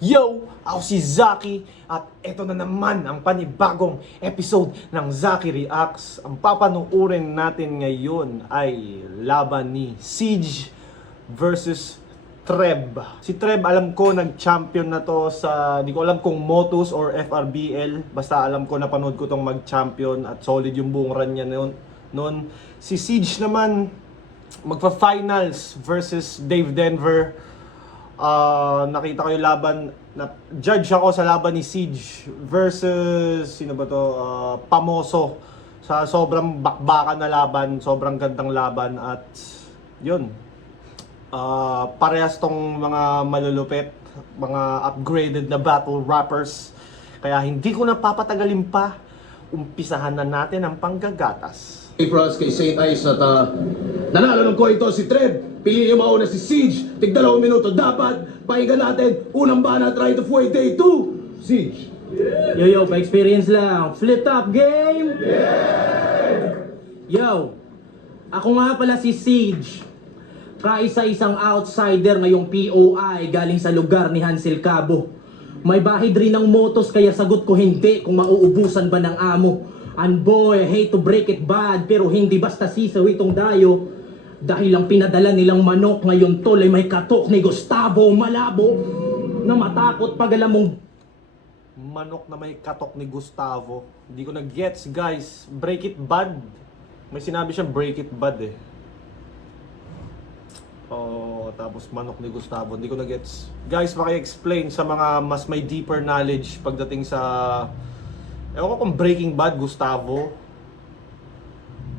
Yo! Ako si Zaki at eto na naman ang panibagong episode ng Zaki Reacts. Ang papanuurin natin ngayon ay laban ni Siege versus Treb. Si Treb alam ko nag-champion na to sa, di ko alam kung Motus or FRBL. Basta alam ko napanood ko tong mag-champion at solid yung buong run niya noon. Si Siege naman magpa-finals versus Dave Denver. Nakita ko yung laban, judge ako sa laban ni Siege versus sino ba to, Pamoso, sa sobrang bakbakan na laban, sobrang gandang laban at yun, parehas tong mga malulupit, mga upgraded na battle rappers, kaya hindi ko na papatagalin pa, umpisahan na natin ang panggagatas. France kay St. Ice at nanalo ng coin toss si Treb. Pili niyo mauna si Siege. Tig 2 minuto dapat. Pakinggan natin. Unang bana try to fuay day 2. Siege. Yo, pa-experience lang. Flip top game! Yo, ako nga pala si Siege. Kaisa-isang outsider ngayong POI galing sa lugar ni Hansel Cabo. May bahid rin ng motos kaya sagot ko hindi kung mauubusan ba ng amo. And boy, I hate to break it bad, pero hindi basta sisaw itong dayo. Dahil ang pinadala nilang manok ngayon tol ay may katok ni Gustavo Malabo na matakot pag alam mong Manok na may katok ni Gustavo. Hindi ko na-gets, guys. Break it bad. May sinabi siya break it bad eh. Tapos manok ni Gustavo. Hindi ko na-gets. Guys, maki-explain sa mga mas may deeper knowledge pagdating sa... Ewan ko kung Breaking Bad, Gustavo,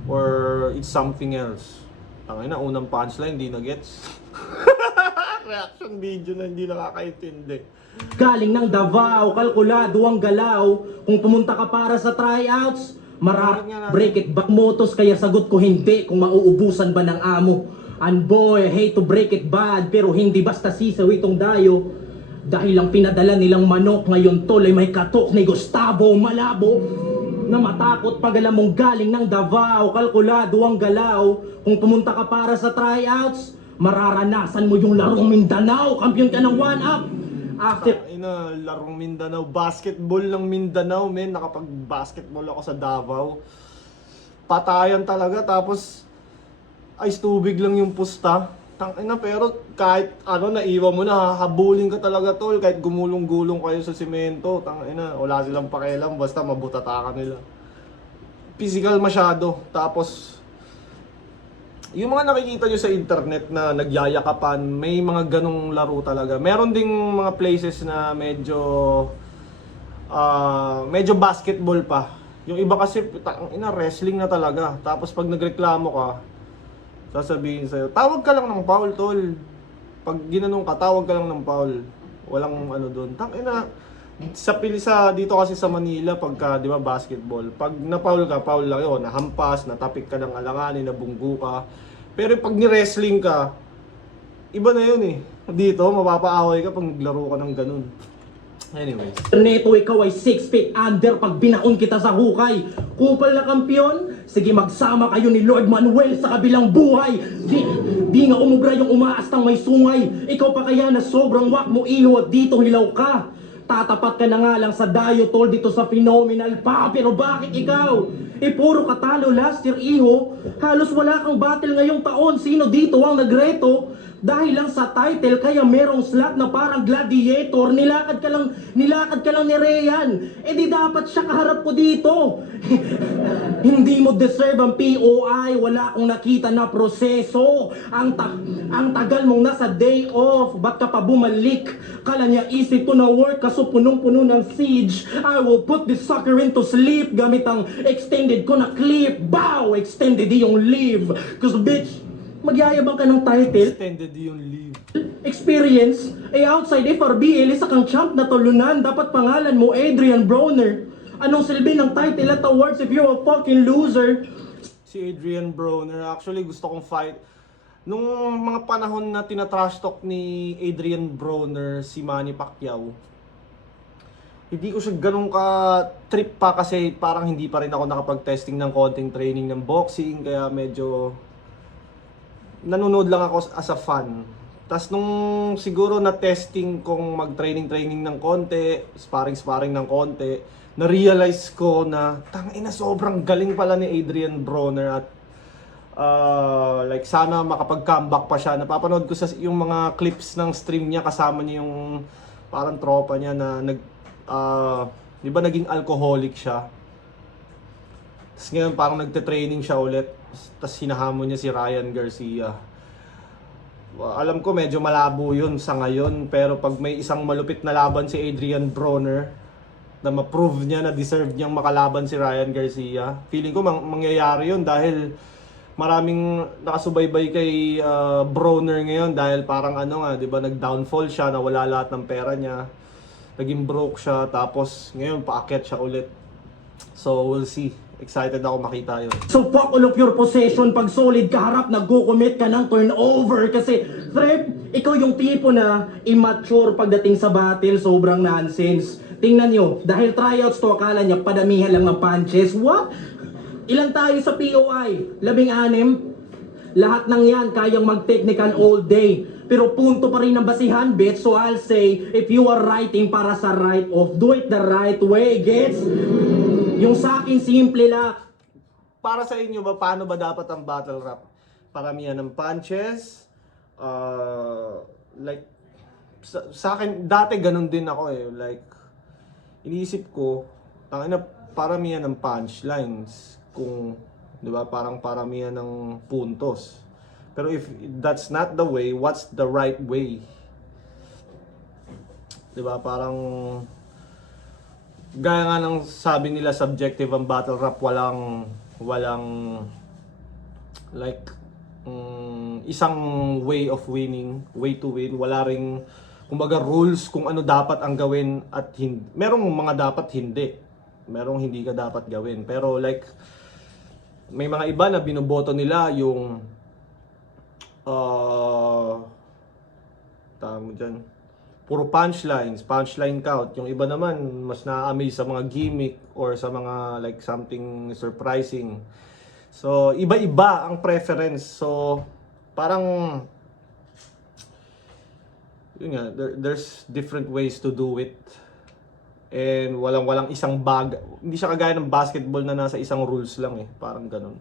or it's something else. Tangina, unang punchline, hindi na-gets. Reaction video na hindi nakakaintindi. galing ng Davao, kalkulado ang galaw. Kung pumunta ka para sa tryouts, break it back motos kaya sagot ko hindi kung mauubusan ba ng amo. And boy, I hate to break it bad, pero hindi basta sisaw itong dayo. Dahil ang pinadala nilang manok ngayon tol ay may katok ni Gustavo Malabo na matakot pag alam mong galing ng Davao, kalkulado ang galaw. Kung pumunta ka para sa tryouts, mararanasan mo yung larong Mindanao. Kampiyon ka ng 1-up. After Larong Mindanao, basketball ng Mindanao, men. Nakapag-basketball ako sa Davao. Patayan talaga, tapos ice tubig lang yung pusta. Tangina, pero kahit naiwan mo na, habulin ka talaga tol, kahit gumulong-gulong kayo sa simento. Tangina, wala silang pakialam, basta mabutata ka nila. Physical masyado. Tapos yung mga nakikita nyo sa internet na nagyayakapan, may mga ganong laro talaga. Meron ding mga places na medyo basketball pa. Yung iba kasi wrestling na talaga. Tapos pag nagreklamo ka, sasabihin sa'yo, tawag ka lang ng foul, tol. Pag ginanong ka, tawag ka lang ng foul. Walang doon. Tangina, dito kasi sa Manila, pagka, di ba, basketball, pag na-foul ka, foul lang yun. Nahampas, natapik ka ng alanganin, nabunggo ka. Pero pag ni-wrestling ka, iba na yun eh. Dito, mapapaaway ka pag naglaro ka ng ganun. Anyways. neto ikaw ay 6 feet under pag binaon kita sa hukay. Kupal na kampiyon, sige magsama kayo ni Lord Manuel sa kabilang buhay. Di nga umubra yung umaastang may sungay. Ikaw pa kaya na sobrang wak mo iho at dito hilaw ka. Tatapat ka na nga lang sa dayo tol dito sa phenomenal pa. Pero bakit ikaw? Puro katalo last year iho. Halos wala kang battle ngayong taon. Sino dito ang nagreto? Dahil lang sa title kaya merong slot na parang gladiator. Nilakad ka lang ni Ryan. Di dapat siya kaharap ko dito. Hindi mo deserve ang POI. Wala akong nakita na proseso. Ang tagal mong nasa day off. Ba't ka pa bumalik? Kala niya easy to na work kaso punong-puno ng Siege. I will put this sucker into sleep gamit ang extended ko na clip. Bow! Extended yung leave. Cause bitch, magyayabang ka ng title, Extended yung leave. experience, outside FRBL, isa kang champ na tulunan, dapat pangalan mo Adrian Broner. Anong silbi ng title at awards if you're a fucking loser? Si Adrian Broner, actually gusto kong fight. Nung mga panahon na tinatrash talk ni Adrian Broner si Manny Pacquiao, hindi ko siya ganun ka trip pa kasi parang hindi pa rin ako nakapag-testing ng konting training ng boxing, kaya medyo nanonood lang ako as a fan. Tas nung siguro na testing kong mag-training ng konti, sparring ng konti, na-realize ko na tangina sobrang galing pala ni Adrian Broner at like sana makapag-comeback pa siya. Napapanood ko sa yung mga clips ng stream niya, kasama niya yung parang tropa niya na di ba naging alcoholic siya. Tapos ngayon parang nagte-training siya ulit. Tapos hinahamon niya si Ryan Garcia. Alam ko medyo malabo yun sa ngayon, pero pag may isang malupit na laban si Adrian Broner na ma-prove niya na deserve niyang makalaban si Ryan Garcia, feeling ko mangyayari yun dahil maraming nakasubaybay kay Broner ngayon dahil parang ano nga, 'di ba, nag-downfall siya, nawala lahat ng pera niya. Naging broke siya, tapos ngayon paakyat siya ulit. So we'll see. Excited ako makita yun. So fuck all of your possession, pag solid kaharap, nagko-commit ka ng turnover. Kasi, Treb, ikaw yung tipo na immature pagdating sa battle, sobrang nonsense. Tingnan nyo, dahil tryouts to, akala niya padamihan lang ng punches. What? Ilan tayo sa POI? 16? Lahat ng yan, kayang mag-technical all day. Pero punto pa rin ang basihan, bet. So I'll say, if you are writing para sa right off, do it the right way, gets? Yung sa akin, simple lang. Para sa inyo ba, paano ba dapat ang battle rap? Paramihan ng punches? Like, sa akin, dati ganun din ako eh. Like, iniisip ko, tangina, paramihan ng punchlines. Kung, di ba, parang paramihan ng puntos. Pero if that's not the way, what's the right way? Di ba, parang gaya nga ng sabi nila, subjective ang battle rap, walang like isang way of winning, way to win. Wala ring kumbaga rules kung ano dapat ang gawin at hindi. Merong mga dapat hindi. Merong hindi ka dapat gawin. Pero like may mga iba na binoboto nila yung tama dyan, puro punchlines, punchline count. Yung iba naman, mas na-amaze sa mga gimmick or sa mga like something surprising. So, iba-iba ang preference. So, parang, yun nga, there's different ways to do it. And walang isang bag. Hindi siya kagaya ng basketball na nasa isang rules lang eh. Parang ganun.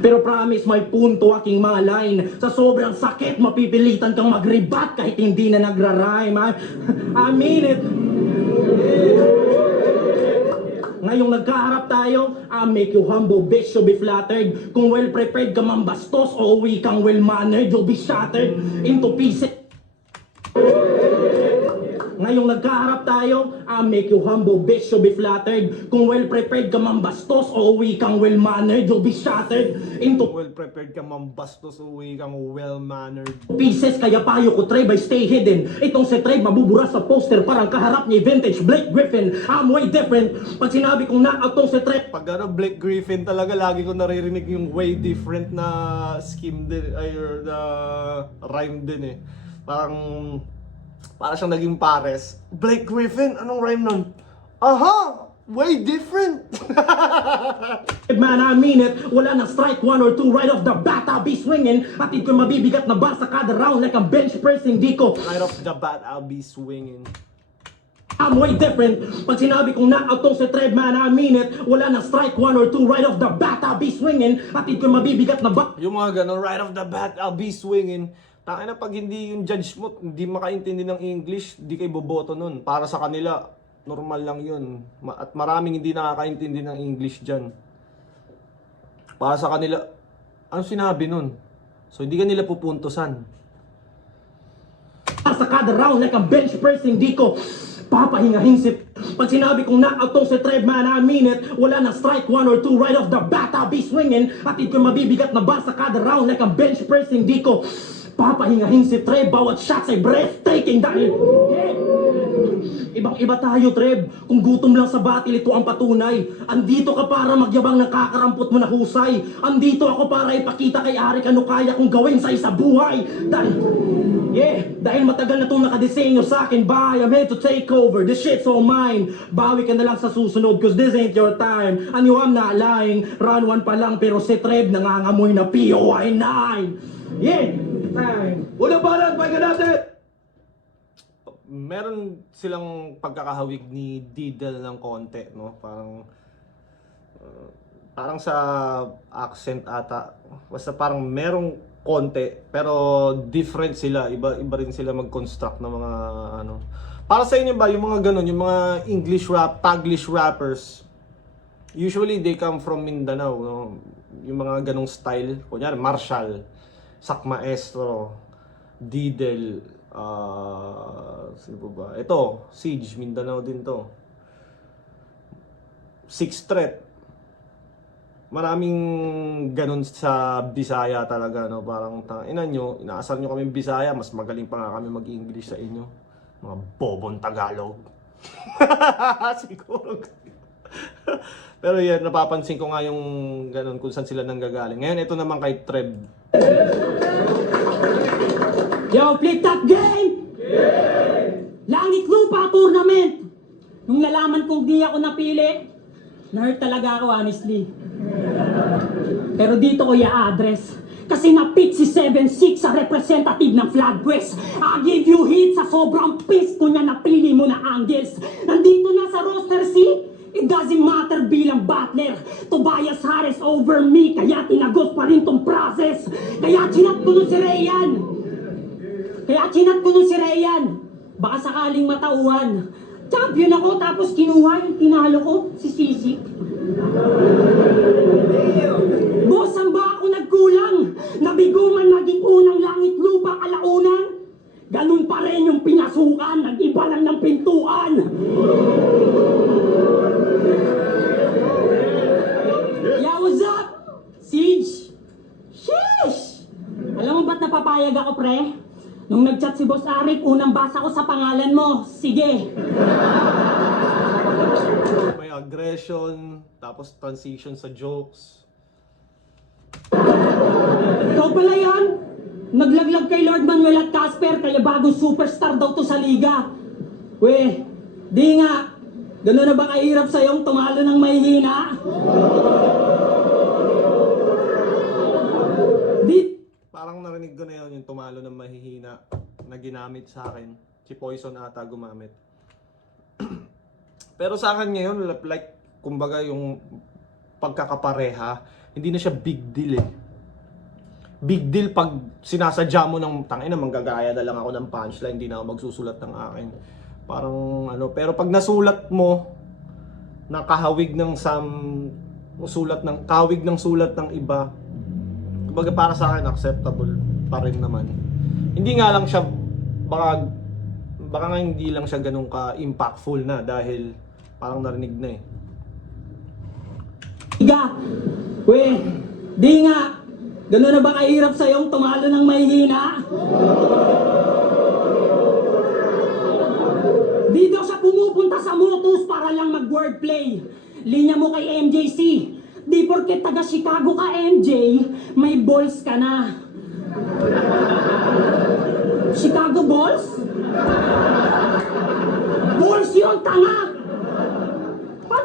Pero promise, may punto aking mga line. Sa sobrang sakit, mapipilitan kang mag-rebat kahit hindi na nagra-rhyme. I mean it. Ngayong nagkaharap tayo, I make you humble, bitch, you'll be flattered. Kung well-prepared ka mambastos o uwi kang well-mannered, you'll be shattered into pieces. Ngayong nagkaharap tayo, I make you humble, bitch, you'll be flattered. Kung well-prepared ka mambastos o uwi kang well-mannered, you'll be shattered into Well-prepared ka mambastos, uwi kang well-mannered. pieces. Kaya payo ko, Trey, I stay hidden. Itong si Trey, mabubura sa poster, parang kaharap niya vintage Blake Griffin. I'm way different. Pag sinabi kong knockout tong si Trey, Pag ano, Blake Griffin talaga, lagi ko naririnig yung way different na scheme din, ay, or na rhyme din eh. Para siyang naging pares. Blake Griffin, anong rhyme nun? Aha! Way different! man, I mean it. Wala na strike 1 or 2 right off the bat, I'll be swinging. Atid ko mabibigat na bar sa kada round like ang bench press, hindi ko Right off the bat, I'll be swinging. I'm way different. Pag sinabi kong knockout tong si Trev, man, I mean it. Wala na strike 1 or 2 right off the bat, I'll be swinging. Atid ko mabibigat na bar. Yung mga ganun, right off the bat, I'll be swinging. Taka na, pag hindi yung judge mo, hindi makaintindi ng English, di kayo boboto nun. Para sa kanila, normal lang yun. At maraming hindi nakakaintindi ng English dyan. Para sa kanila, ano sinabi nun? So hindi ka nila pupuntusan. Sa kada round like ang bench press, hindi ko papahingahin si... Pag sinabi kong knockout tong si Trev, man, I mean it. Wala na strike 1 or 2 right off the bat, I'll be swinging. Atid ko mabibigat na bar sa kada round like ang bench press, hindi ko papahingahin si Trev. Bawat shots ay breathtaking dahil... Ibang-iba tayo, Trev. Kung gutom lang sa battle, ito ang patunay. Andito ka para magyabang ng kakarampot mo na husay. Andito ako para ipakita kay Arik ano kaya kong gawin sa isa buhay. Dahil matagal na itong nakadesenyo sa akin, bye, I'm here to take over. This shit's all mine. Bawi ka na lang sa susunod, cause this ain't your time. I knew I'm not lying. Round 1 pa lang, pero si Trev nangangamoy na POI 9. Unang banat, pakinggan natin! Meron silang pagkakahawig ni Didel ng konti, no? Parang sa accent ata. Basta parang merong konti, pero different sila. Iba rin sila mag-construct ng mga ano. Para sa inyo ba, yung mga ganun, yung mga English rap, Taglish rappers, usually they come from Mindanao, no? Yung mga ganong style. Kunyari, Marshall, Sak Maestro, Didel, sino po ba? Ito, Siege, Mindanao din to. Sixth Threat. Maraming ganun sa Bisaya talaga, no? Parang tanginan nyo, inaasar nyo kami Bisaya, mas magaling pa nga kami mag-English sa inyo. Mga bobong Tagalog. Siguro. Pero yan, napapansin ko nga yung ganun kung saan sila nanggagaling. Ngayon, ito naman kay Treb. Yo, flip top game! Langit lupa tournament! Nung nalaman kong di ako napili, na-hurt talaga ako honestly. Pero dito ko i-address. Kasi na-pick si 7-6 sa representative ng Flag Quest. I give you hit sa sobrang pisto niya napili mo na angles. Nandito na sa roster si it doesn't matter bilang Butler. Tobias Harris over me, kaya tinagos pa rin tong process. Kaya chinat ko nun si Rayan. Baka sakaling matauhan. Champion ako tapos kinuha yung tinalo ko, si Sisik. Boss, ang ba ako nagkulang? Nabigo man naging unang langit lupa kalaunan? Ganun pa rin yung pinasukan, nag-iba lang ng pintuan. Yeah, what's up? Siege? Sheesh! Alam mo ba't napapayag ako, pre? Nung nag-chat si Boss Arik, unang basa ko sa pangalan mo. Sige. May aggression, tapos transition sa jokes. Ikaw pala yan? Naglaglag kay Lord Manuel at Casper, kaya bagong superstar daw to sa liga. Weh, di nga. Gano'n na ba kahirap sa'yong tumalo ng mahihina? Parang narinig ko na yun, yung tumalo ng mahihina na ginamit sa akin. Si Poison ata gumamit. Pero sa akin ngayon, like, kumbaga yung pagkakapareha, hindi na siya big deal eh. Big deal pag sinasadya mo ng tangina, manggagaya na lang ako ng punchline, hindi na ako magsusulat ng akin. Parang ano, pero pag nasulat mo na kahawig ng kahawig ng sulat ng iba, kumbaga para sa akin acceptable pa rin naman. Hindi nga lang siya baka nga hindi lang siya ganun ka impactful na dahil parang narinig na eh. Liga. Weh, di nga. Gano'n na ba kahirap sa'yong tumalo ng mahihina? Di daw siya pumupunta sa Motus para lang mag-wordplay. Linya mo kay MJC. Di porket taga Chicago ka, MJ, may balls ka na. Chicago Bulls? Bulls yun, tanga!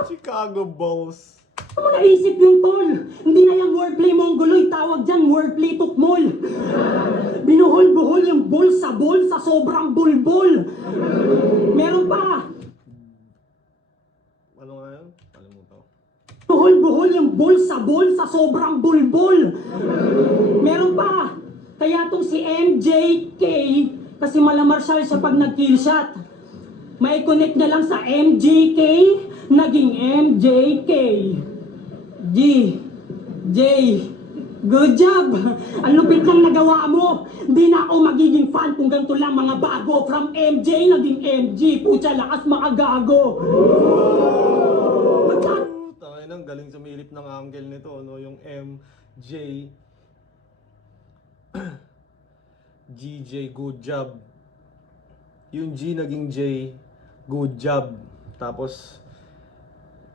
Chicago Bulls. Ano mo naisip yung tol? Hindi na yung wordplay mongoloy, tawag dyan wordplay tukmol. Binuhol-buhol yung ball sa sobrang bulbol. Meron pa. Ano nga yun? Kalimutan ko. Buhol-buhol yung ball sa sobrang bulbol. Meron pa. Kaya tong si MJK, kasi malamarsyal siya pag nag-kill shot. May connect na lang sa MJK, naging MJK. Good job! Ang lupit lang nagawa mo. Hindi na ako magiging fan kung ganito lang mga bago. From MJ, naging MG. Pucha, lakas makagago. Tangay nang galing sumilip ng angle nito, no? Yung MJ. GJ, good job. Yung G naging J, good job. Tapos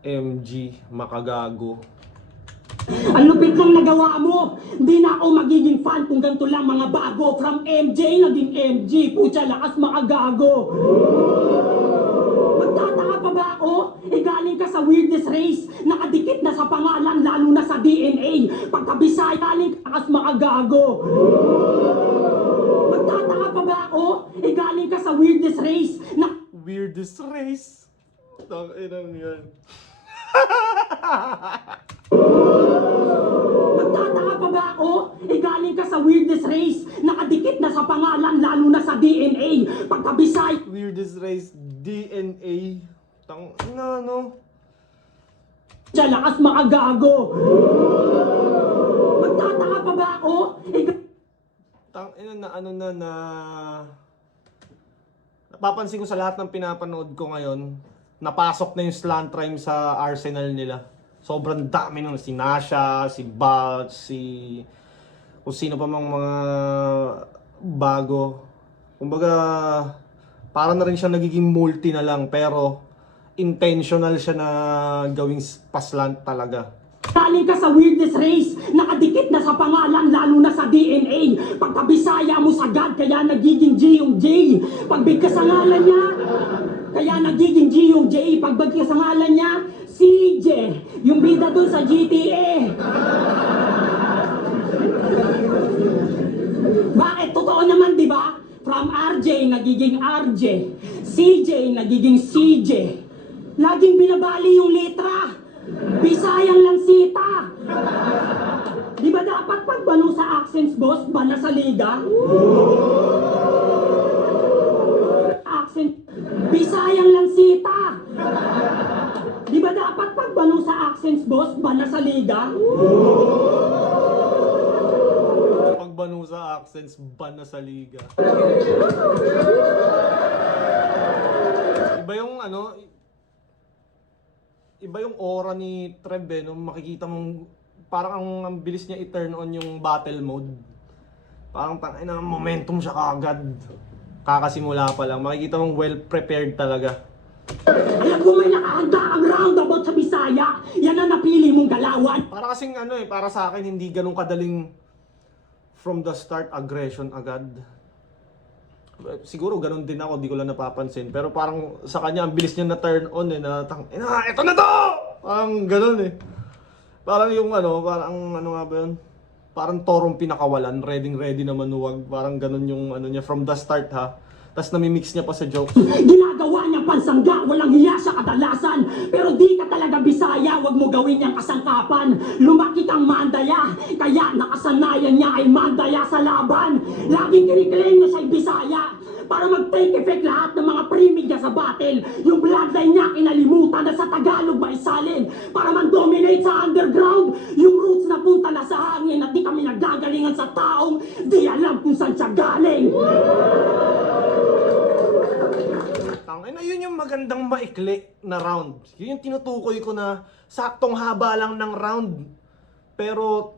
MG, makagago. Ang lupit lang nagawa mo. Hindi na ako magiging fan kung ganito lang mga bago. From MJ, naging MG. Pucha, lakas makagago. Magtataka pa ba ako? Galing ka sa weirdness race. Nakadikit na sa pangalan, lalo na sa DNA. Pagkabisay, galing ka lakas makagago. sa weirdest race na Weirdest race. Tanginang yan. magtataka pa ba ako? Galing ka sa weirdest race, nakadikit na sa pangalan lalo na sa DNA. Pagkabisay, Weirdest race, DNA. Tangina, no? siya lakas makagago. Magtataka pa ba ako? Tangina na ano na napapansin ko sa lahat ng pinapanood ko ngayon, napasok na yung slant rhyme sa arsenal nila. Sobrang dami nun. Si Nasha, si Balch, si kung sino pa mang mga bago. Kumbaga, para na rin siya nagiging multi na lang, pero intentional siya na gawing paslant talaga. Galing ka sa weirdest race, nakadikit na sa pangalan lalo na sa DNA. Pagkabisaya mo sagad, kaya nagiging G yung J. Pagbigkas sa ngalan niya, kaya nagiging G yung J. Pagbigkas sa ngalan niya, CJ, yung bida dun sa GTA. Bakit? Totoo naman, di ba? From RJ, nagiging RJ. CJ, nagiging CJ. Laging binabali yung letra. Bisayang lansita. Di ba dapat pagbano sa accents, boss, bana sa liga? Accent. Bisayang lansita. Di ba dapat pagbano sa accents, boss, bana sa liga? Pagbano sa accents, ban na sa liga. Iba yung ano, iba yung aura ni Trev eh, no? Makikita mong parang ang bilis niya i-turn on yung battle mode. Parang tangay na momentum siya kagad. Kakasimula pa lang, makikita mong well prepared talaga. Alam mo may nakahanda ang roundabout sa Bisaya. Yan ang napili mong galawan. Para kasing ano eh, para sa akin hindi ganun kadaling from the start aggression agad. Siguro ganun din ako, di ko lang napapansin. Pero parang sa kanya, ang bilis niya na turn on eh, na eto na to! Parang ganun eh. Parang yung ano, parang ano nga ba yun? Parang torong pinakawalan, ready na manuwag. Parang ganun yung ano niya from the start ha. Tapos namimix niya pa sa joke. Ginagawa niyang pansangga, walang hiya sa kadalasan. Pero di ka talaga Bisaya, wag mo gawin niyang kasangkapan. Lumaki kang mandaya, kaya nakasanayan niya ay mandaya sa laban. Laging kiniklaim na siya'y Bisaya, para mag-take effect lahat ng mga primig niya sa battle. Yung bloodline niya kinalimutan na sa Tagalog maisalin, para man-dominate sa underground. Yung roots na punta na sa hangin at di kami nagagalingan sa taong di alam kung saan siya galing. Tangina, yun yung magandang maikli na round. Yun yung tinutukoy ko na saktong haba lang ng round. Pero,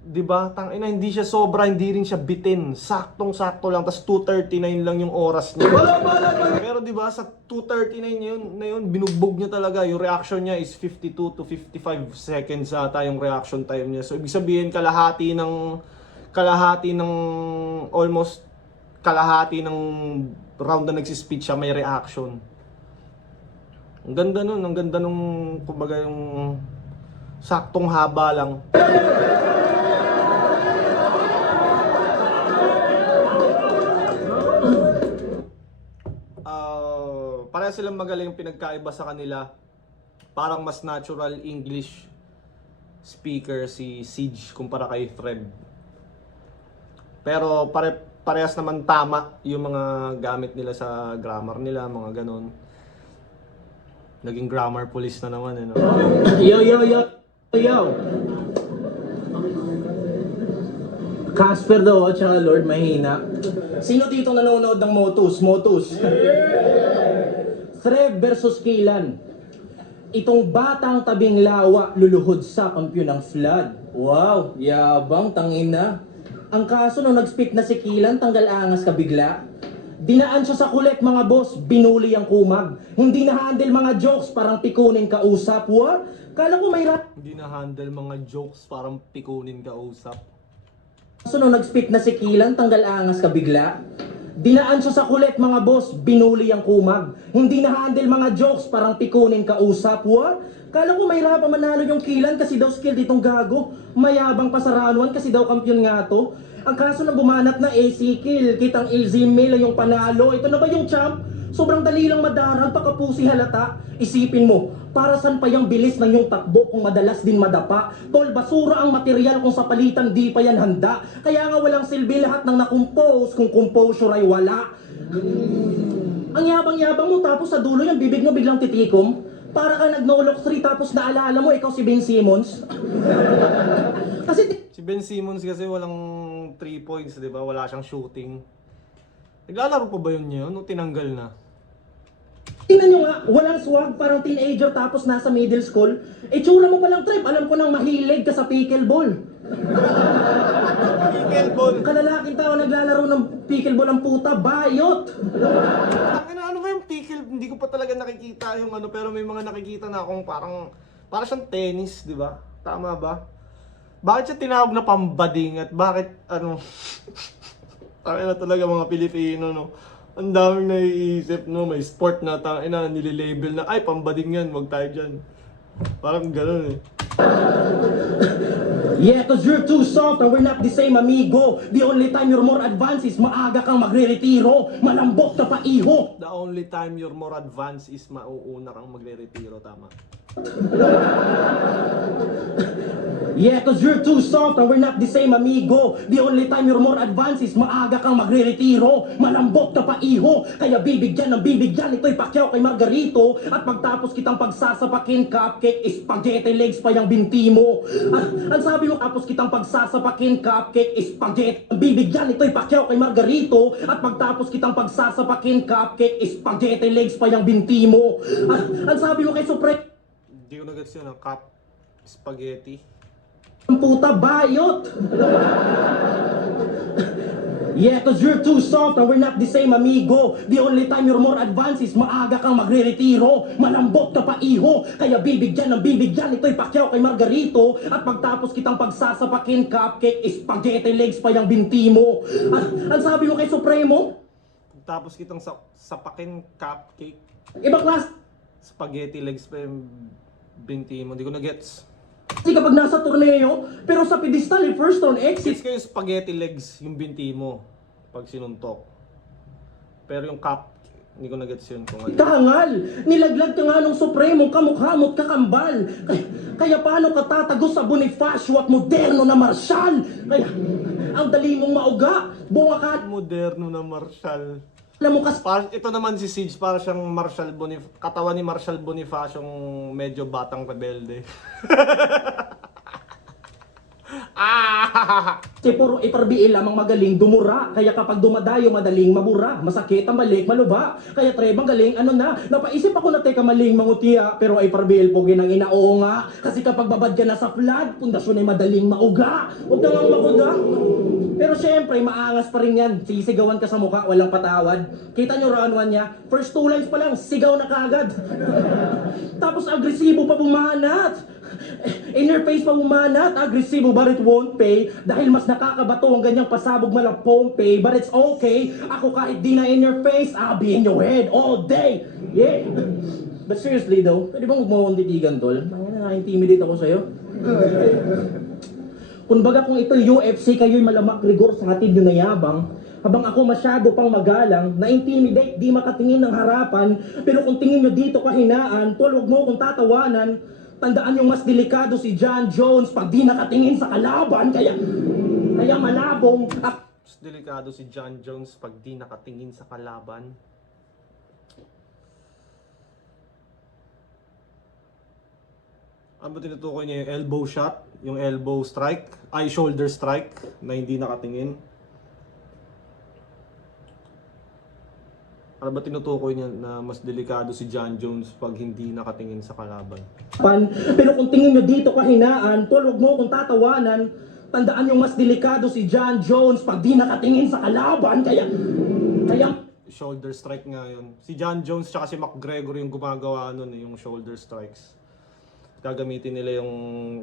di ba? Tangina, hindi siya sobra, hindi rin siya bitin. Saktong-sakto lang, tas 2:39 lang yung oras niya. Pero di ba, sa 2:39 na yun, binugbog niya talaga. Yung reaction niya is 52 to 55 seconds ata yung reaction time niya. So, ibig sabihin, kalahati ng almost kalahati ng round na nagsispeech siya, may reaction. Ang ganda nun, ang ganda nung, kumbaga yung saktong haba lang. Pareha silang magaling, pinagkaiba sa kanila. Parang mas natural English speaker si Siege kumpara kay Trev. Pero parehas naman tama yung mga gamit nila sa grammar nila, mga ganon. Naging grammar police na naman eh, no? Yo! Casper daw at saka Lord mahina. Sino dito nanonood ng Motus? Trev versus Kilan. Itong batang tabing lawa luluhod sa kampiyon ng flood. Wow, yabang tangina. Ang kaso nung nag-speak na si Kilan, tanggal angas ka bigla. Dinaan siya sa kulit mga boss, binuli ang kumag. Hindi na-handle mga jokes, parang pikunin kausap. What? Kala ko may Hindi na-handle mga jokes, parang pikunin ka usap. kaso nung nag-speak na si Kilan, tanggal angas ka bigla. Dinaan siya sa kulit mga boss, binuli ang kumag. Hindi na-handle mga jokes, parang pikunin kausap. What? Kala ko may manalo yung Kilan kasi daw skill ditong gago. Mayabang pa sa round 1 kasi daw kampiyon nga to. Ang kaso na bumanat na AC kill, kitang easy meal yung panalo. Ito na ba yung champ? Sobrang dali lang madarag, pakapusi halata. Isipin mo, para saan pa yung bilis ng yung takbo kung madalas din madapa? Tol, basura ang material kung sa palitan di pa yan handa. Kaya nga walang silbi lahat ng nakompose kung composure ay wala. Ang yabang-yabang mo tapos sa dulo yung bibig mo biglang titikom. Para ka nag-no-look 3 tapos naalala mo ikaw si Ben Simmons. Kasi Si Ben Simmons kasi walang 3 points, di ba? Wala siyang shooting. Naglalaro pa ba yun yun? O tinanggal na? tingnan nyo nga, walang swag, parang teenager tapos nasa middle school. Tsura mo palang trip, alam ko nang mahilig ka sa pickleball. Pickleball! Kalalaking tao naglalaro ng pickleball ang puta, bayot! Ano ba yung pickle? Hindi ko pa talaga nakikita yung ano, pero may mga nakikita na akong parang siyang tennis, di ba? Tama ba? Bakit siya tinawag na pambading at bakit ano? Tangina talaga mga Pilipino, no? Ang daming naiisip, no? May sport na tangina, nililabel na, ay pambading yan, wag tayo dyan. Parang gano'n eh. Yeah, cause you're too soft and we're not the same, amigo. The only time you're more advanced is maaga kang magre-retiro. Malambot ka pa, iho. The only time you're more advanced is mauuna kang magre-retiro, tama? Yeah, cause you're too soft and we're not the same, amigo. The only time you're more advanced is maaga kang magre-retiro. Malambot ka pa, iho. Kaya bibigyan ng bibigyan, ito'y Pacquiao kay Margarito. At pagtapos kitang pagsasapakin, cupcake, spaghetti legs pa yung binti mo. Ang sabi mo, tapos kitang pagsasapakin, cupcake, spaghetti. Ang bibigyan, ito'y Pacquiao kay Margarito. At pagtapos kitang pagsasapakin, cupcake, spaghetti legs pa yung binti mo. Ang sabi mo kay Supreme, Hindi ko nagets yun, ang cup spaghetti. ang puta, bayot! Yeah, cause you're too soft and we're not the same, amigo. The only time you're more advanced is maaga kang magre-retiro. Malambot ka pa, iho. Kaya bibigyan ng bibigyan, ito'y Pacquiao kay Margarito. At pagtapos kitang pagsasapakin, cupcake, spaghetti legs pa yung binti mo. Ang sabi mo kay Supremo, Tapos kitang sapakin cupcake, ibang klase spaghetti legs pa yung binti mo. Hindi ko nagets. kapag nasa torneo, pero sa pedestal, first round exit. Gets ko yung spaghetti legs, yung binti mo, pag sinuntok. Pero yung cup, hindi ko nagets yun kung ano. Kangal! Nilaglag ka nga nung Supremo, kamukha mo't kakambal. Kaya paano ka tatagos sa Bonifacio at moderno na marsyal? Kaya, ang dali mong mauga, bunga ka, Moderno na Marshall. alam mo kas... Ito naman si Siege, para siyang katawan ni Marshall Bonifacio, yung medyo batang rebelde. Kasi puro iparbiil lamang magaling dumura. Kaya kapag dumadayo madaling mabura. Masakit ang balik maluba. Kaya trebang galing ano na. Napaisip ako na teka maling mangutya. Pero ay parbiil po ginang ina, oo nga. Kasi kapag babad ka na sa flood, pundasyon ay madaling mauga. Huwag kang makuga. Pero syempre, maangas pa rin yan. Sisigawan ka sa mukha, walang patawad. Kita nyo round 1 niya, first 2 lines pa lang, sigaw na kagad. Tapos agresibo pa bumanat. In your face pa bumanat, agresibo but it won't pay. Dahil mas nakakabato ang ganyang pasabog malang Pompey. But it's okay, ako kahit di na in your face, I'll be in your head all day. Yeah. But seriously though, pwede bang huwag mo akong titigan, tol? Na-intimidate ako sa'yo. Kumbaga kung ito UFC, kayo'y malamak rigor sa hatid nyo na yabang. Habang ako masyado pang magalang, na-intimidate, di makatingin ng harapan. Pero kung tingin nyo dito kahinaan, tol, huwag mo akong tatawanan. Tandaan yung mas delikado si John Jones pag di nakatingin sa kalaban. Kaya malabong. Mas delikado si John Jones pag di nakatingin sa kalaban. Ano ba tinutukoy niya, yung elbow shot, yung elbow strike, ay shoulder strike na hindi nakatingin? Ano ba tinutukoy niya na mas delikado si John Jones pag hindi nakatingin sa kalaban? Pero kung tingin nyo dito kahinaan, tol, huwag mo akong tatawanan. Tandaan yung mas delikado si John Jones pag di nakatingin sa kalaban. Kaya Shoulder strike nga yun. Si John Jones tsaka si McGregor yung gumagawa nun, yung shoulder strikes. Gagamitin nila yung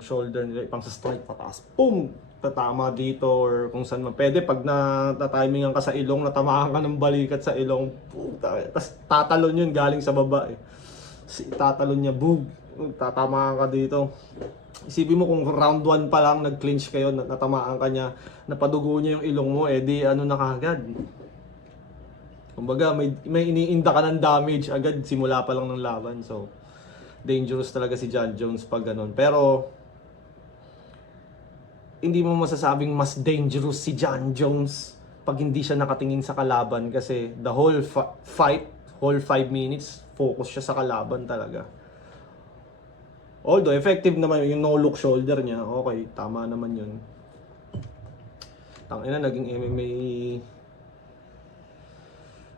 shoulder nila, ipang sa strike pataas. Boom! Tatama dito or kung saan man. Pwede pag natatimingan ka sa ilong, natamaan ka ng balikat sa ilong, puta. Tapos tatalon yun galing sa baba eh. Tatalon niya, boom! Tatamaan ka dito. Isipin mo kung round 1 pa lang nag-clinch kayo, natamaan ka niya, napadugo niya yung ilong mo, di ano na kagad. Kumbaga, may iniinda ka ng damage agad simula pa lang ng laban. So, dangerous talaga si John Jones pag ganun. Pero, hindi mo masasabing mas dangerous si John Jones pag hindi siya nakatingin sa kalaban kasi the whole fight, whole 5 minutes, focus siya sa kalaban talaga. Although effective naman yung no-look shoulder niya, okay, tama naman yun. Tangina, naging MMA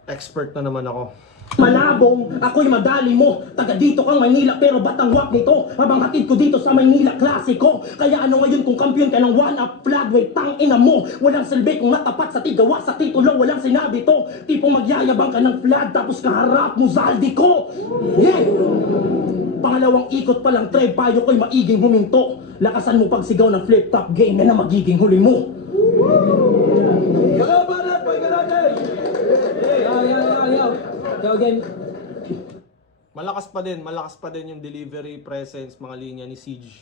expert na naman ako. Malabong, ako'y madali mo. Taga dito kang Maynila pero batangwak nito. Habang hatid ko dito sa Maynila klasiko. Kaya ano ngayon kung kampiyon ka ng one-up flyweight, tangina mo. Walang silbi kung natapat sa tigawa sa titulo, walang sinabi to. Tipong magyayabang ka ng flag tapos kaharap mo Zaldi ko. Yeah! Pangalawang ikot pa lang, Trev, payo ko'y maiging huminto. Lakasan mo pagsigaw ng flip-top game na magiging huli mo. Kalaban at pahinga natin! Yo, game. Malakas pa din yung delivery, presence, mga linya ni Siege.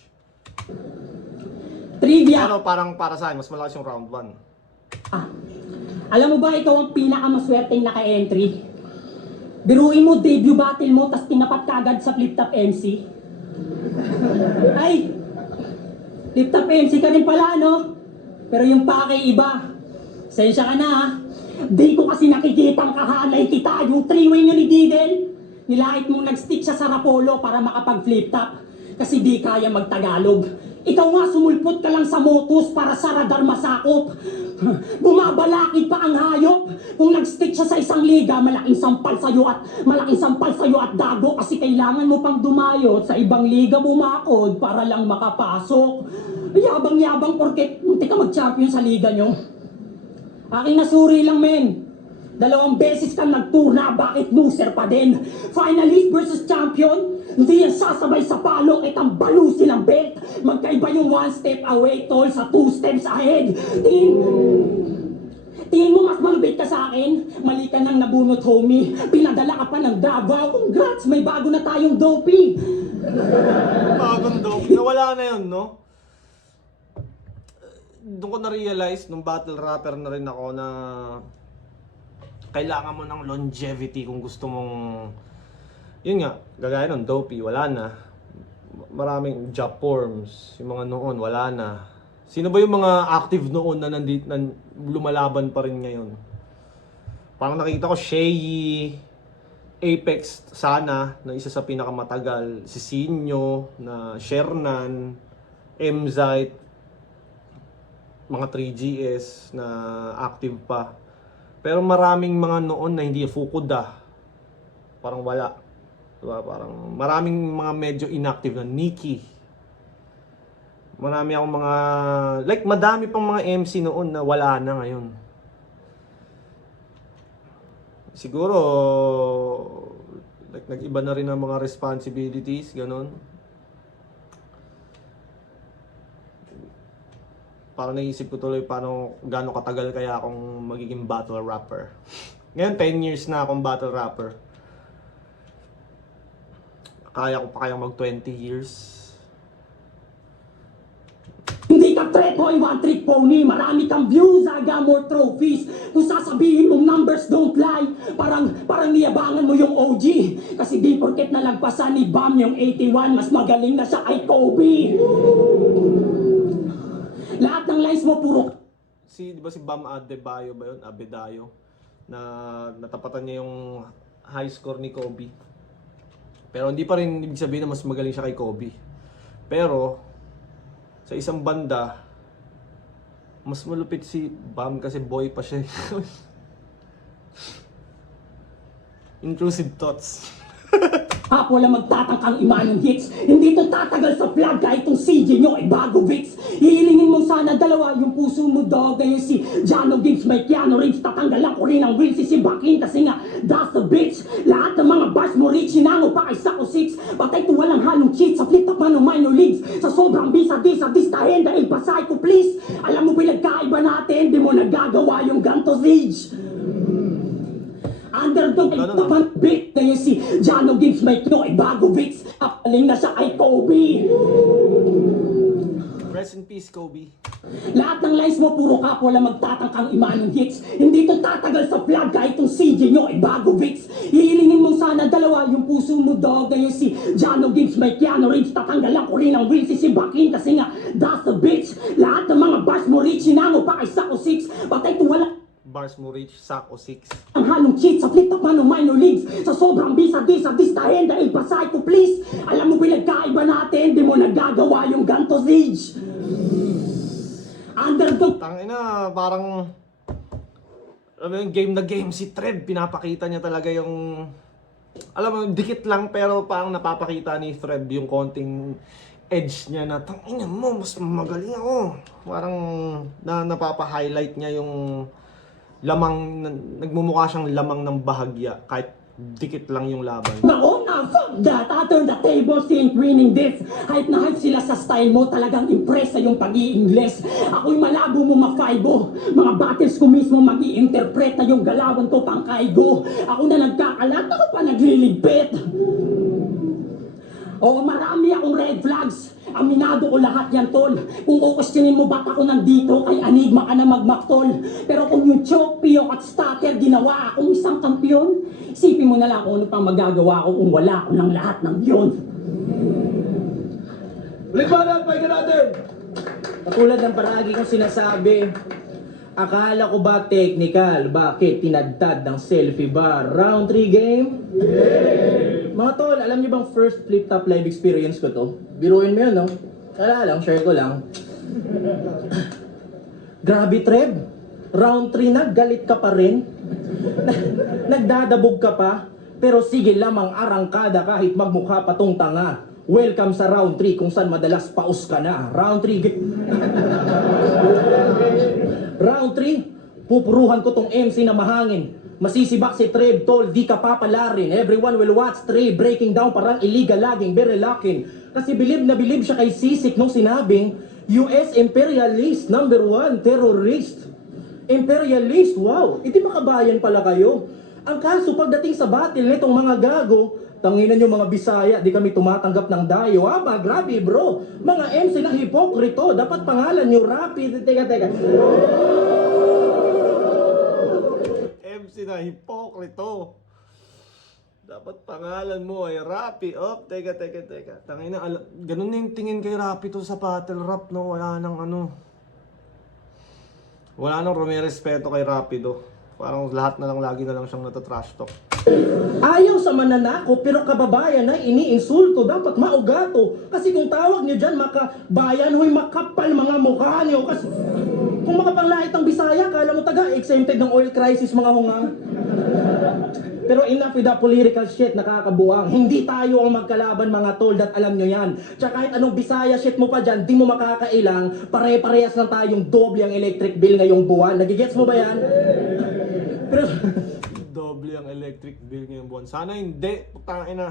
Trivia. Pero parang para sa akin, mas malakas yung round 1. Alam mo ba ikaw ang pinakamaswerteng naka-entry? Biruin mo, debut battle mo, tas tinapat ka agad sa flip-top MC. Ay! Flip-top MC ka rin pala, no? Pero yung pake iba. Sensya ka na, ha? Di ko kasi nakikitang kahalay kita, yung 3-way nyo ni Didel. Nilait mong nag-stick siya sa Rapolo para makapag-flip-top. Kasi di kaya magtagalog. Ikaw nga sumulpot ka lang sa motus para sa radar masakop. Bumabalakid pa ang hayop. Kung nag-stick siya sa isang liga, malaking sampal sa'yo at dago kasi kailangan mo pang dumayot sa ibang liga bumakod para lang makapasok. Yabang-yabang porket munti ka mag-champion sa liga nyo. Aking nasuri lang, men. 2 beses kang nagtuna, bakit loser pa din? Finalist versus champion? Hindi yan sasabay sa palong, itang balusin ang belt. Magkaiba yung 1 step away, tol, sa 2 steps ahead. Tingin mo mas malupit ka sa akin? Mali ka nang nabunot, homie. Pinadala ka pa ng Davao. Congrats, may bago na tayong dopey. Bagong dope. Nawala na yun, no? Doon ko na-realize, nung battle rapper na rin ako na kailangan mo ng longevity kung gusto mong, yun nga, gagaya nun, dopey, wala na. Maraming job forms, yung mga noon, wala na. Sino ba yung mga active noon na lumalaban pa rin ngayon? Parang nakita ko, Shei, Apex sana, na isa sa pinakamatagal, si Sinyo, na Shernan, Mzite, mga 3GS na active pa. Pero maraming mga noon na hindi Fukuda. Parang wala. Diba? Parang maraming mga medyo inactive na Nikki. Marami akong mga madami pang mga MC noon na wala na ngayon. Siguro nag-iba na rin ang mga responsibilities, ganun. Parang naisip ko tuloy gaano katagal kaya akong magiging battle rapper. Ngayon, 10 years na akong battle rapper. Kaya ko pa kayang mag 20 years. Hindi ka threat boy, one trick pony. Marami kang views, aga more trophies. Kung sasabihin mong numbers don't lie, parang niyabangan mo yung OG. Kasi di porket nalagpasan ni Bam yung 81, mas magaling na siya kay Kobe. Lahat ng lines mo puro Di ba si Bam Adebayo ba yun? Abedayo. Na natapatan niya yung high score ni Kobe. Pero hindi pa rin ibig sabihin na mas magaling siya kay Kobe. Pero, sa isang banda, mas malupit si Bam kasi boy pa siya. Intrusive thoughts. hap, wala magtatangkang imanong hits. Hindi to tatagal sa flag kahit itong CJ nyo ay bago Vicks. Hihilingin mo sana dalawa yung puso mo dog. Ngayon si Jano Gibbs, may Keanu Reeves. Tatanggalan ko rin ang wheels si Simbakin kasi nga that's the bitch. Lahat ng mga bars mo rich, sinango pa kay Sako 6. Patay to walang halong cheat sa flip top man ng minor leagues. Sa sobrang distahin dahil pasay ko please. Alam mo pinagkaiba natin, di mo nagagawa yung ganto Siege. Underdog ay tapan bit. Ngayon si Jano Gibbs, may Kino ay bago Vicks. Kapaling na siya kay Kobe. Rest in peace, Kobe. Lahat ng lines mo puro kapwa lang magtatangkang imanong hits. Hindi to tatagal sa vlog kahit tong CJ nyo ay bago Vicks. Hihilingin mo sana dalawa yung puso mo dog. Ngayon si Jano Gibbs may Keanu Reeves. Tatanggalan ko rin ang wheels si Bakin kasi nga that's the bitch. Lahat ng mga bars mo rich sinango pa kay Sako 6. Patay to wala Bars mo reach, Sako 6. ang halong cheat sa flip top man ng minor leagues. Sa sobrang bisa-distahin dahil pasay ko please. Alam mo pinagkaiba natin, di mo nagagawa yung ganto Siege. Underdog Tangina, parang alam mo yung game na game si Trev, pinapakita niya talaga yung alam mo, dikit lang pero parang napapakita ni Trev yung konting edge niya na tangina mo, mas magaling ako. Parang napapa-highlight niya yung lamang, nagmumukha siyang lamang ng bahagya kahit dikit lang yung laban. Nako na, fuck that! I turn the tables ain't winning this. Hype na hype sila sa style mo, talagang impress sa yung pag-i-ingles. Ako'y malabo mo mafaibo. Mga battles ko mismo mag-i-interpret na yung galawan ko pang kaigo. Ako na nagkakalat, ako pa nagliligpit. Oo, marami akong red flags. Aminado ko lahat yan, tol. Kung kukwestiyonin mo ba't ako nandito, kay Enigma ka na magmaktol. Pero kung yung choke, piyok at stutter, ginawa akong isang kampiyon, isipin mo na lang kung ano pang magagawa ko kung wala ko ng lahat ng yun. Ulit ba na, pahinga natin! Katulad ng paragi kong sinasabi, akala ko ba technical? Bakit tinadtad ng selfie bar? Round 3 game? Mga tol, alam niyo bang first flip top live experience ko to? Biruin mo yun, no? Wala lang, share ko lang. Grabe, Trev. Round 3 na, galit ka pa rin. Nagdadabog ka pa. Pero sige lamang arangkada kahit magmukha pa tong tanga. Welcome sa round 3 kung saan madalas paus ka na. Round 3. Round 3, pupuruhan ko tong MC na mahangin. Masisibak si Trev, tol, di ka papalarin. Everyone will watch Trev breaking down parang illegal laging, very lacking. Kasi bilib na bilib siya kay Sisik nung sinabing US imperialist, #1 terrorist. Imperialist, wow, iti makabayan pala kayo. Ang kaso pagdating sa battle nitong mga gago, tanginan yung mga Bisaya, di kami tumatanggap ng dayo. Ba, grabe bro. Mga MC na hipokrito, dapat pangalan nyo Rapid. Teka. MC na hipokrito. Dapat pangalan mo ay Rappi. Oh, teka. Tangina, ganun na yung tingin kay Rappi to sa battle rap, no? Wala nang rumirespeto kay Rappi do. Parang lahat na lang, lagi na lang siyang natatrash talk. Ayaw sa mananako pero kababayan na iniinsulto, dapat maugato. Kasi kung tawag nyo dyan makabayan, huy makapal mga mukha nyo. Kasi kung makapanglait ang Bisaya, kala mo taga-exempted ng oil crisis mga hungang. Pero enough with the political shit, nakakabuang. Hindi tayo ang magkalaban mga tol, that alam nyo yan. Tsaka kahit anong Bisaya shit mo pa dyan, di mo makakailang, pare-parehas lang tayong doble ang electric bill ngayong buwan. Nagigets mo ba yan? Pero Doble ang electric bill ngayong buwan. Sana hindi. Tangina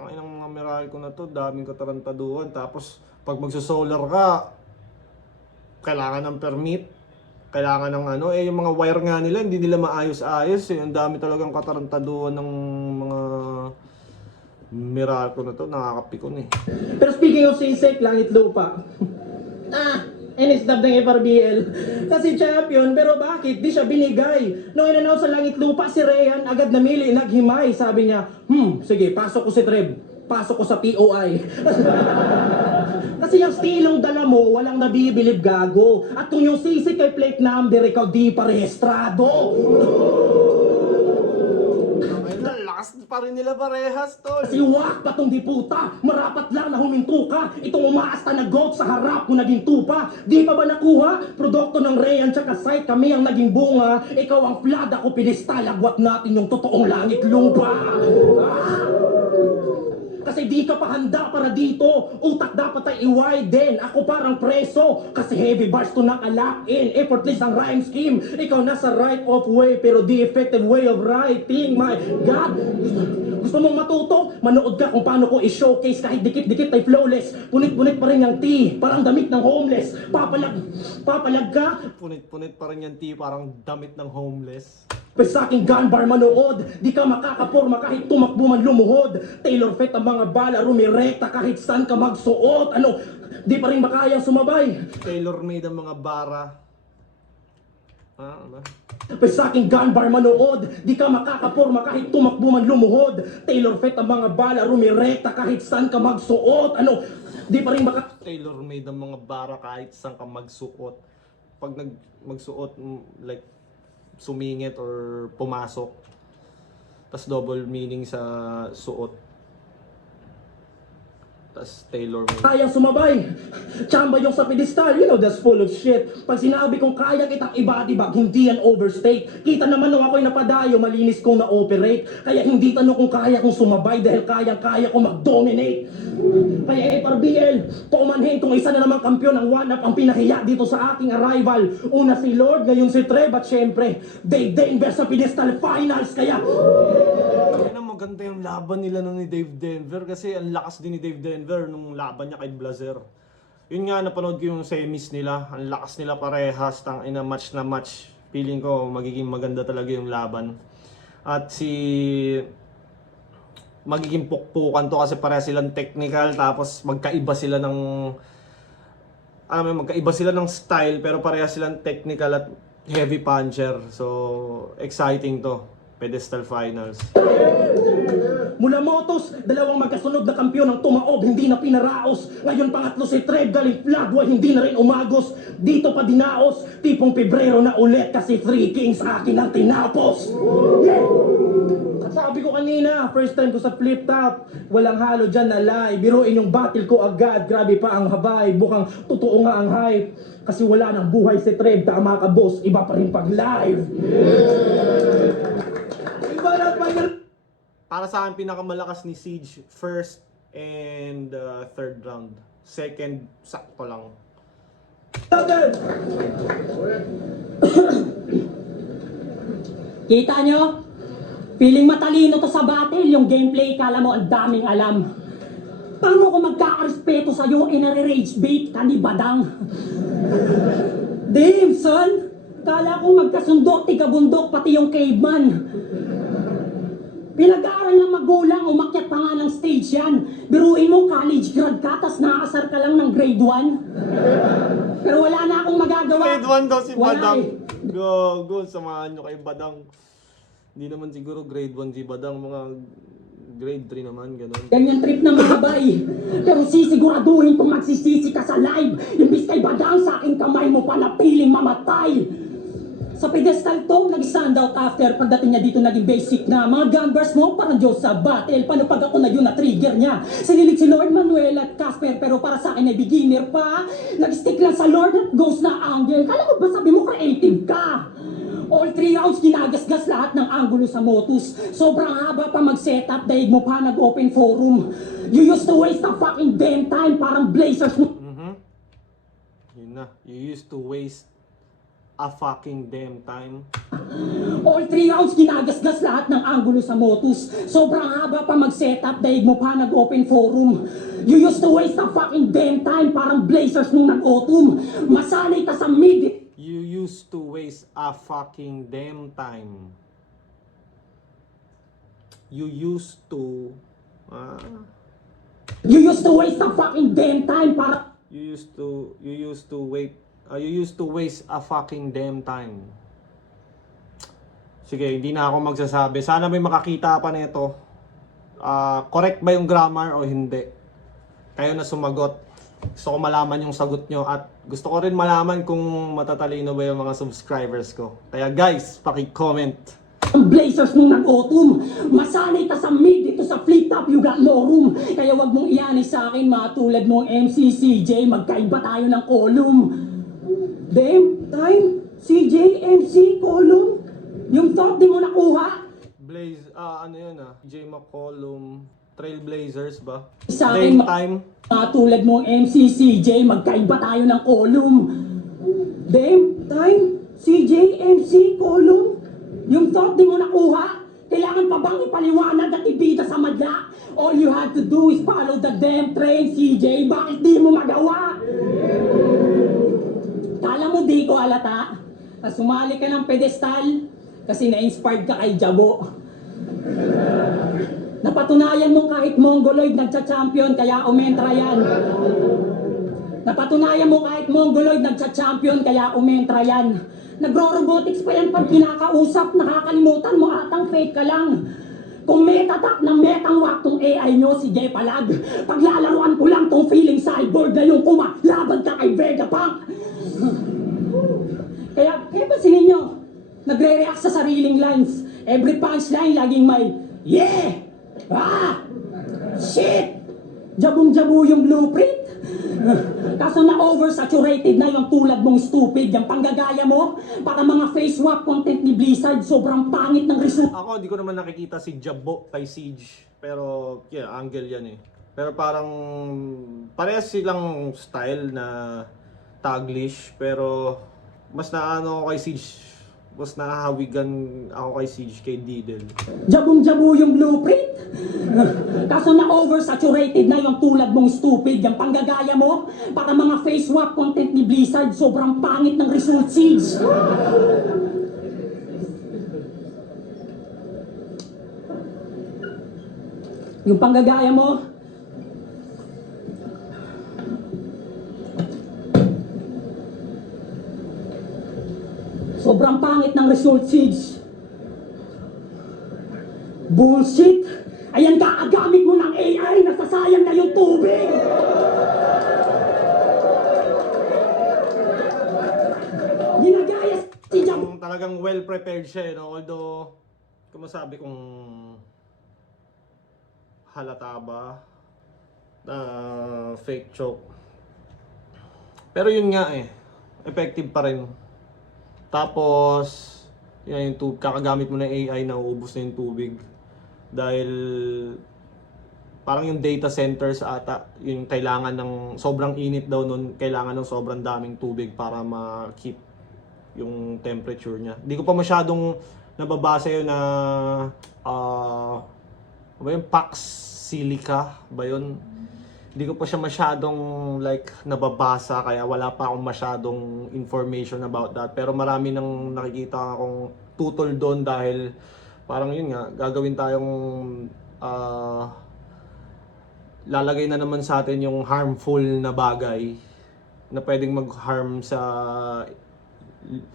ng mga Meralco na to, daming katarantaduhan. Tapos pag magso-solar ka, kailangan ng permit. Kailangan ng yung mga wire nga nila, hindi nila maayos-ayos. Ang dami talagang katarantaduhan ng mga Meralco na to, nakakapikon eh. Pero speaking of Sisek, langit lupa. NSW ng FRBL. Kasi champion, pero bakit? Di siya binigay. Nung in-announce sa langit lupa, si Ryan agad namili, naghimay. Sabi niya, sige, pasok ko si Trev. Pasok ko sa POI. Kasi yung stilong dala mo, walang nabibilib gago. At kung yung sisik kay plate number, ikaw di pa rehistrado. Lakas pa rin nila parehas, tol. Kasi wak pa tong diputa, marapat lang na huminto ka. Itong umaasta na goat sa harap mo naging tupa. Di pa ba nakuha? Produkto ng Rayan tsaka site, kami ang naging bunga. Ikaw ang flood, ako pinistal, agwat natin yung totoong langit lupa. Kasi di ka pa handa para dito. Utak dapat ay i-widen. Ako parang preso. Kasi heavy bars to nakalock in. Effortless ang rhyme scheme. Ikaw nasa right of way pero the effective way of writing. My God! Gusto mong matuto? Manood ka kung paano ko i-showcase kahit dikit-dikit ay flawless. Punit-punit pa rin yung tea. Parang damit ng homeless. Papalag ka? Punit-punit pa rin yan, parang damit ng homeless. Sa aking gun bar manood, di ka makakaporma kahit tumakbo man lumuhod. Tailor fit ang mga bala, rumirekta kahit saan ka magsuot. Ano? di pa rin makayang sumabay. Tailor-made ang mga bara. Ano? Pero sa aking gun bar manood, di ka makakaporma kahit tumakbo man lumuhod. Tailor fit ang mga bala, rumirekta kahit saan ka magsuot. Ano, di pa rin Tailor-made ang mga bara kahit saan ka magsuot. Pag magsuot, like, sumingit or pumasok. Tas double meaning sa suot. Tas tailor-made. kayang sumabay. Chamba yung sa pedestal, you know that's full of shit. Pag sinabi kong kaya kitang ibati-bag, hindi yan overstate. Kita naman nung ako'y napadayo, malinis kong na-operate. Kaya hindi tanong kung kaya kong sumabay dahil kaya kong mag-dominate. Kaya FRBL, paumanhin kung isa na namang kampyon ang one-up ang pinahiya dito sa aking arrival. Una si Lord, ngayon si Trev at syempre, Dave Denver sa pedestal finals. Kaya Kaya maganda yung laban nila nun ni Dave Denver kasi ang lakas din ni Dave Denver nung laban niya kay Blazer. Yun nga, napanood ko yung semis nila. Ang lakas nila parehas, ina match na match. Feeling ko magiging maganda talaga yung laban. At magiging pukpukan to kasi parehas silang technical tapos magkaiba sila ng style pero parehas silang technical at heavy puncher. So exciting to. Pedestal finals. mula Motos, dalawang magkasunod na kampyon ang tumaob, hindi na pinaraos. Ngayon pangatlo si Trev, galing Flagwa, hindi na rin umagos. Dito pa dinaos, tipong Pebrero na ulit kasi 3 Kings akin ang tinapos. Yeah! At sabi ko kanina, first time ko sa flip top, walang halo dyan na live. Biruin yung battle ko agad, grabe pa ang habay. Bukang totoo nga ang hype. Kasi wala nang buhay si Trev, tama ka boss, iba pa rin pag live. Para sa akin, pinakamalakas ni Siege, first and third round. Second, sakto lang. Kita nyo? Feeling matalino to sa battle, yung gameplay, kala mo ang daming alam. Paano ko magkakarespeto sa'yo, inare-rage bait ka ni Badang? Damn, son! Kala ko magkasundok, tigabundok, pati yung caveman. Pinag-aaral ng magulang, umakyat pa nga ng stage yan. Biruin mo, college grad ka, tas nakasar ka lang ng grade 1. Pero wala na akong magagawa. Grade 1 daw si Wala Badang. eh. Go, samahan nyo kay Badang. Hindi naman siguro grade 1 si Badang, mga grade 3 naman, ganun. Ganyan trip na magabay. Pero sisiguraduhin kung magsisisi ka sa live. Imbis kay Badang, sa aking kamay mo pa na piling mamatay. Sa pedestal to, nag-stand out after pagdating niya dito naging basic na. Mga gunbars mo, parang Diyos sa battle. Paano pag ako na yun na-trigger niya? Sinilig si Lord Manuel at Casper, pero para sa akin ay beginner pa. Nag-stick lang sa Lord at ghost na angle. Kala ko ba sabi mo creative ka? All 3 rounds, ginagasgas lahat ng angulo sa Motus. Sobrang haba pa mag-setup, daig mo pa nag-open forum. You used to waste a fucking damn time, parang Blazers mo. Yun na, you used to waste a fucking damn time. All 3 rounds, ginagasgas lahat ng angulo sa Motus. Sobrang haba pa mag-setup, daig mo pa nag-open forum. You used to waste a fucking damn time, parang Blazers nung nag-autumn. Masanay ka sa mid. You used to waste a fucking damn time. You used to... You used to waste a fucking damn time, parang... You used to waste a fucking damn time. Sige, hindi na ako magsasabi. Sana may makakita pa nito. Correct ba yung grammar o hindi? Kayo na sumagot. Gusto ko malaman yung sagot nyo at gusto ko rin malaman kung matatalino ba yung mga subscribers ko. Kaya guys, paki-comment. Blazers nung nag-autumn. Masanay ka sa mid, dito sa flip top, you got no room. Kaya wag mong iani sa akin, mga tulad mong MC, CJ, magkaiba tayo ng column. Damn, time, CJ, MC, column. Yung thought di mo nakuha. Ano yun J. McCollum, Trailblazers ba? Sa akin, Time. mga tulad mong MC, CJ, magkaiba tayo ng column. Damn, time, CJ, MC, column. Yung thought di mo nakuha. Kailangan pa bang ipaliwanag at ibida sa madla? All you had to do is follow the damn train, CJ. Bakit di mo magawa? Kala mo di ko alata? Na sumali ka ng pedestal kasi na-inspired ka kay Jabo. Napatunayan mo kahit Mongoloid nagcha-champion kaya umentra yan. Napatunayan mo kahit mongoloid nagcha-champion kaya umentra yan. Nagro-robotics pa yan pag kinakausap, nakakalimutan mo atang fake ka lang. Kung metatak ng metang wak tong AI nyo si Jay Palag, paglalaruan ko lang tong feeling cyborg na yung laban ka kay Vegapunk. Kaya pansinin nyo, nagre-react sa sariling lines. Every punchline laging may, yeah! Ah! Shit! Jabong-jabo yung blueprint. Kaso na oversaturated na yung tulad mong stupid, yung panggagaya mo, para mga face swap content ni Blizzard, sobrang pangit ng result. Ako, di ko naman nakikita si Jabbo kay Siege. Pero, yeah, angle yan eh. Pero parang, parehas silang style na taglish. Pero, mas naano ako kay Siege. Mas nahahawigan ako kay Siege kay Didel. Jabong-jabo yung blueprint. Kaso na oversaturated na yung tulad mong stupid, yung panggagaya mo, para mga face swap content ni Blizzard, sobrang pangit ng result, Siege. Yung panggagaya mo, sobrang pangit ng result, Siege. Bullshit! Ayan, kaagamit mo ng AI, nasasayang na yung tubig! Ginagaya si Jab... Talagang well prepared siya eh, no? Although, kung masabi kung halata ba na fake choke. Pero yun nga eh, effective pa rin. Tapos, yun yung kakagamit mo ng AI, nauubos na yung tubig. Dahil, parang yung data centers ata, yung kailangan ng, sobrang init daw nun, kailangan ng sobrang daming tubig para ma-keep yung temperature niya. Hindi ko pa masyadong nababasa yun na, ano ba yun, Pax Silica ba yun? Hindi ko pa siya masyadong like nababasa kaya wala pa akong masyadong information about that. Pero marami nang nakikita akong tutol doon dahil parang yun nga, gagawin tayong lalagay na naman sa atin yung harmful na bagay na pwedeng mag-harm sa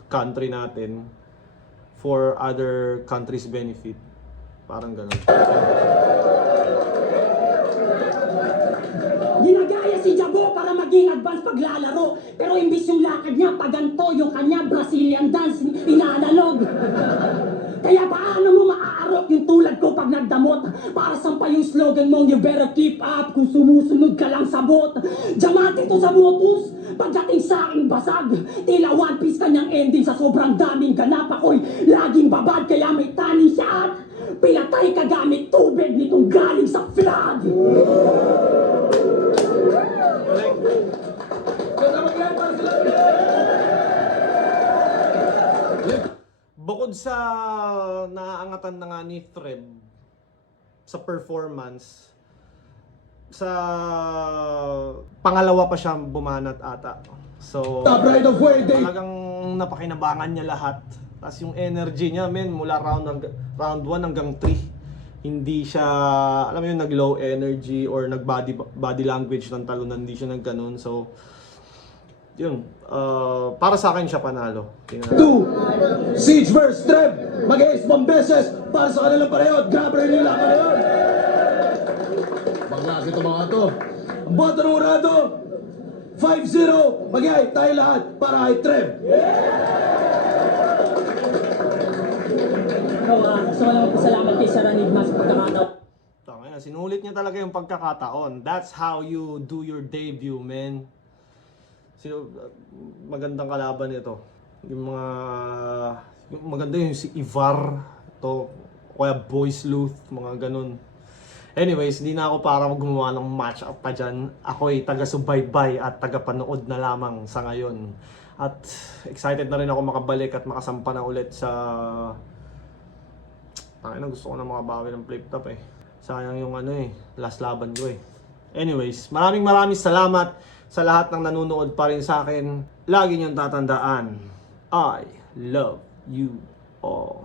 country natin for other countries' benefit. Parang ganun. Ginagaya si Jabo para maging advance paglalaro. Pero imbis yung lakad niya, paganto yung kanya Brazilian dance, inanalog. Kaya paano mo maaarok yung tulad ko pag nagdamot? Para sampa yung slogan mong you better keep up kung sumusunod ka lang sa bot. Diamante to sa botus, pagdating sa aking basag. Tila One Piece kanyang ending sa sobrang daming ganap ako'y laging babad kaya may tani siya at pinatay ka gamit tubig nitong galing sa flood. Bukod sa naaangatan na nga ni Treb sa performance, sa pangalawa pa siya bumanat ata. So, Pride of Way Day. talagang napakinabangan niya lahat. Tapos yung energy niya, men, mula round 1 hanggang 3. Hindi siya, alam mo yun, nag-low energy or nag-body language ng talunan. Hindi siya nag-ganun. So, yun. Para sa akin siya panalo. Tingnan natin. 2, Siege vs. Treb. Mag-ace pang beses para sa kanilang pareho. Grabe rin yung laban na yun. Banglas ito mga to. Ang boto ng urado. 5-0. Mag-ay tayo lahat para kay Treb. Gusto ko lang magpasalamat kay Sir Enigma sa pagkakataon. Tama, sinulit niya talaga yung pagkakataon. That's how you do your debut, man. Magandang kalaban ito. Yung maganda yung si Ivar to, kaya Boy Sleuth, mga ganun. Anyways, hindi na ako para gumawa ng match up pa dyan. Ako'y taga-subaybay at taga-panood na lamang sa ngayon. At excited na rin ako makabalik at makasampa na ulit sa... gusto ko na makabawi ng flip top eh. Sayang yung last laban ko eh. Anyways, maraming salamat sa lahat ng nanonood pa rin sa akin. Lagi niyong tatandaan, I love you all.